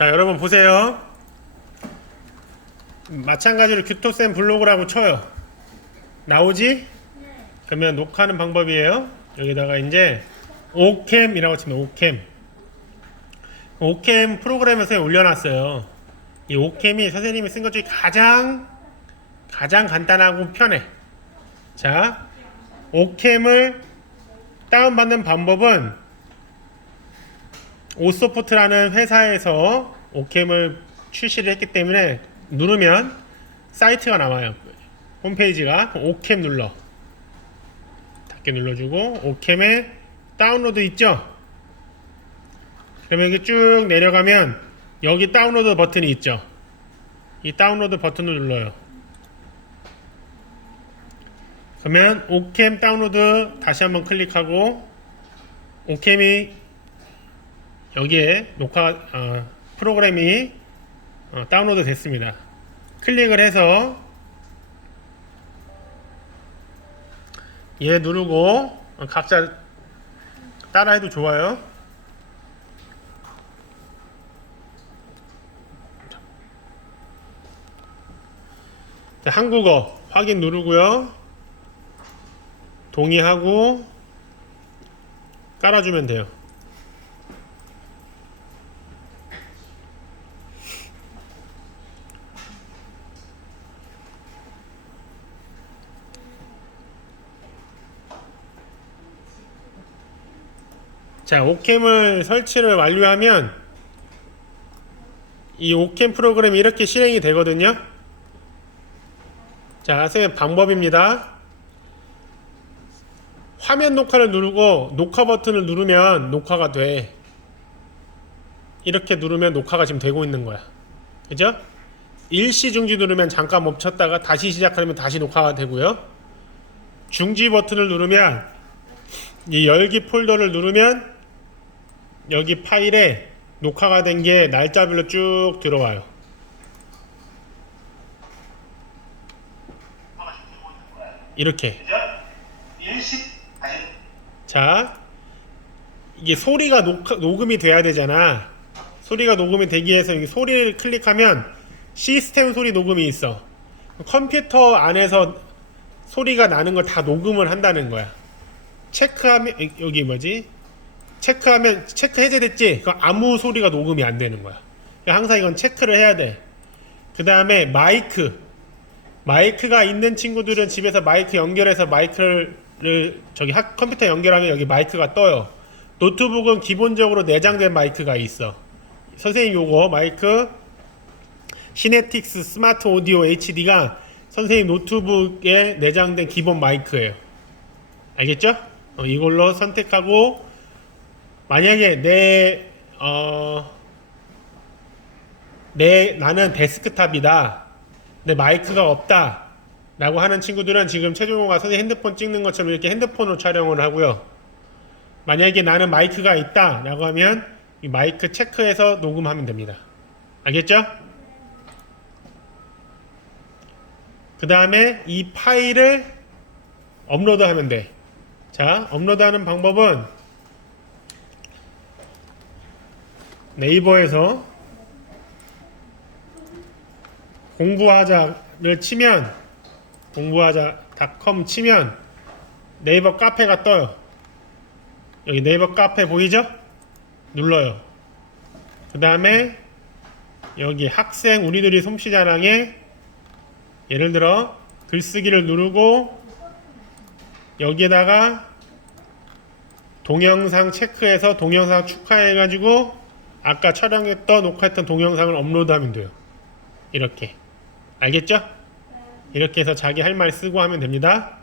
자, 여러분 보세요. 마찬가지로 큐토센 블로그라고 쳐요. 나오지? 그러면 녹화하는 방법이에요. 여기다가 이제 오캠이라고 치면 오캠. 오캠 프로그램에서 올려놨어요. 이 오캠이 선생님이 쓴 것 중에 가장 가장 간단하고 편해. 자, 오캠을 다운받는 방법은 오소포트라는 회사에서 오캠을 출시를 했기 때문에 누르면 사이트가 나와요. 홈페이지가 오캠 눌러. 닫게 눌러주고 오캠에 다운로드 있죠? 그러면 이게 쭉 내려가면 여기 다운로드 버튼이 있죠? 이 다운로드 버튼을 눌러요. 그러면 오캠 다운로드 다시 한번 클릭하고 오캠이 여기에 녹화 어, 프로그램이 어, 다운로드 됐습니다. 클릭을 해서 얘 누르고 어, 각자 따라해도 좋아요. 자, 한국어 확인 누르고요. 동의하고 깔아주면 돼요. 자, 오캠을 설치를 완료하면 이 오캠 프로그램이 이렇게 실행이 되거든요. 자, 선생님 방법입니다. 화면 녹화를 누르고 녹화 버튼을 누르면 녹화가 돼. 이렇게 누르면 녹화가 지금 되고 있는 거야. 그죠? 일시 중지 누르면 잠깐 멈췄다가 다시 시작하면 다시 녹화가 되고요. 중지 버튼을 누르면 이 열기 폴더를 누르면 여기 파일에 녹화가 된 게 날짜별로 쭉 들어와요. 이렇게. 자, 이게 소리가 녹, 녹음이 돼야 되잖아. 소리가 녹음이 되기 위해서 이 소리를 클릭하면 시스템 소리 녹음이 있어. 컴퓨터 안에서 소리가 나는 걸 다 녹음을 한다는 거야. 체크하면 여기 뭐지? 체크하면 체크 해제됐지? 그 아무 소리가 녹음이 안 되는 거야. 항상 이건 체크를 해야 돼. 그 다음에 마이크. 마이크가 있는 친구들은 집에서 마이크 연결해서 마이크를 저기 학- 컴퓨터 연결하면 여기 마이크가 떠요. 노트북은 기본적으로 내장된 마이크가 있어. 선생님 요거 마이크 시네틱스 스마트 오디오 HD가 선생님 노트북에 내장된 기본 마이크예요. 알겠죠? 어, 이걸로 선택하고 만약에 내 어, 내 나는 데스크탑이다. 내 마이크가 없다. 라고 하는 친구들은 지금 최종호가 선생님 핸드폰 찍는 것처럼 이렇게 핸드폰으로 촬영을 하고요. 만약에 나는 마이크가 있다. 라고 하면 이 마이크 체크해서 녹음하면 됩니다. 알겠죠? 그 다음에 이 파일을 업로드하면 돼. 자, 업로드하는 방법은 네이버에서 공부하자를 치면 공부하자닷컴 치면 네이버 카페가 떠요. 여기 네이버 카페 보이죠? 눌러요. 그 다음에 여기 학생 우리들이 솜씨 자랑에 예를 들어 글쓰기를 누르고 여기에다가 동영상 체크해서 동영상 축하해가지고 아까 촬영했던 녹화했던 동영상을 업로드하면 돼요. 이렇게 알겠죠? 이렇게 해서 자기 할 말 쓰고 하면 됩니다.